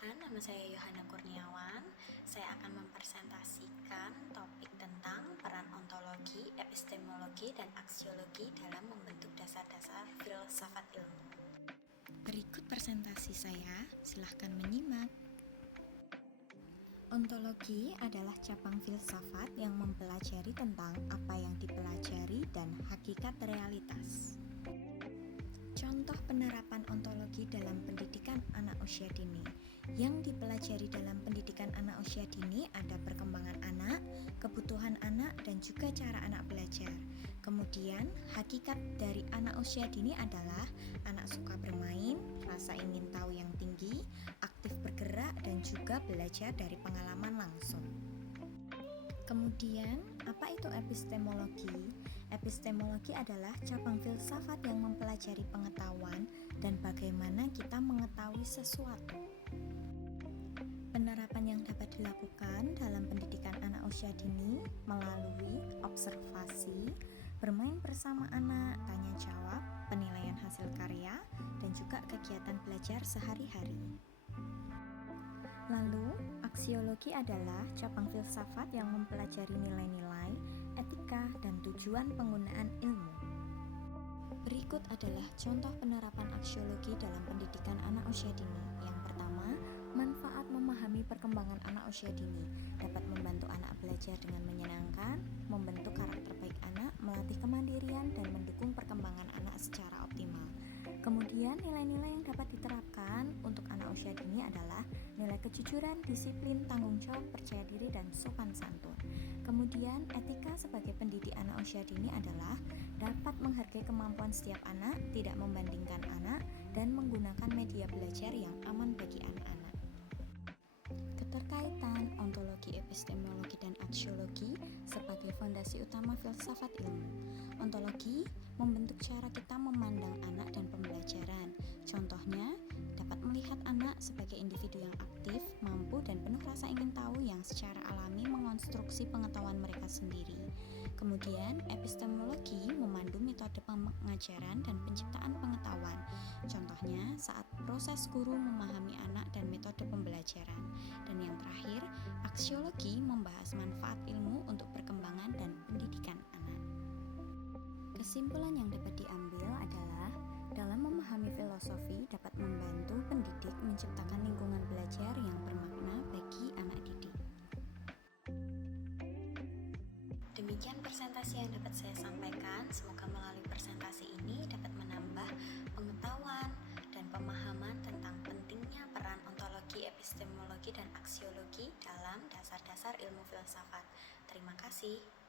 Perkenalkan, nama saya Yohana Kurniawan. Saya akan mempresentasikan topik tentang peran ontologi, epistemologi, dan aksiologi dalam membentuk dasar-dasar filsafat ilmu. Berikut presentasi saya, silahkan menyimak. Ontologi adalah cabang filsafat yang mempelajari tentang apa yang dipelajari dan hakikat realitas. Contoh penerapan ontologi dalam pendidikan anak usia dini. Yang dipelajari dalam pendidikan anak usia dini ada perkembangan anak, kebutuhan anak, dan juga cara anak belajar. Kemudian, hakikat dari anak usia dini adalah anak suka bermain, rasa ingin tahu yang tinggi, aktif bergerak, dan juga belajar dari pengalaman langsung. Kemudian, apa itu epistemologi? Epistemologi adalah cabang filsafat yang mempelajari pengetahuan dan bagaimana kita mengetahui sesuatu. Penerapan yang dapat dilakukan dalam pendidikan anak usia dini melalui observasi, bermain bersama anak, tanya jawab, penilaian hasil karya, dan juga kegiatan belajar sehari-hari. Lalu, aksiologi adalah cabang filsafat yang mempelajari nilai-nilai, etika, dan tujuan penggunaan ilmu. Berikut adalah contoh penerapan aksiologi dalam pendidikan anak usia dini. Yang pertama, manfaat memahami perkembangan anak usia dini dapat membantu anak belajar dengan menyenangkan, membentuk karakter baik anak, melatih kemandirian, dan mendukung perkembangan anak secara optimal. Kemudian nilai-nilai yang dapat diterapkan untuk anak usia dini adalah nilai kejujuran, disiplin, tanggung jawab, percaya diri, dan sopan santun. Kemudian etika sebagai pendidik anak usia dini adalah dapat menghargai kemampuan setiap anak, tidak membandingkan anak, dan menggunakan media belajar yang aman bagi anak-anak. Keterkaitan ontologi, epistemologi, dan aksiologi sebagai fondasi utama filsafat ilmu. Ontologi membentuk cara kita memandang anak dan pembelajaran. Contohnya, dapat melihat anak sebagai individu yang aktif, mampu, dan penuh rasa ingin tahu yang secara alami mengonstruksi pengetahuan mereka sendiri. Kemudian, epistemologi memandu metode pengajaran dan penciptaan pengetahuan. Contohnya, saat proses guru memahami anak dan metode pembelajaran. Dan yang terakhir, aksiologi membahas manfaat ilmu untuk perkembangan dan pendidikan anak. Kesimpulan yang dapat diambil adalah dalam memahami filosofi dapat membantu pendidik menciptakan lingkungan belajar yang bermakna bagi anak didik. Demikian presentasi yang dapat saya sampaikan. Semoga melalui presentasi ini dapat menambah pengetahuan dan pemahaman tentang pentingnya peran ontologi, epistemologi, dan aksiologi dalam dasar-dasar ilmu filsafat. Terima kasih.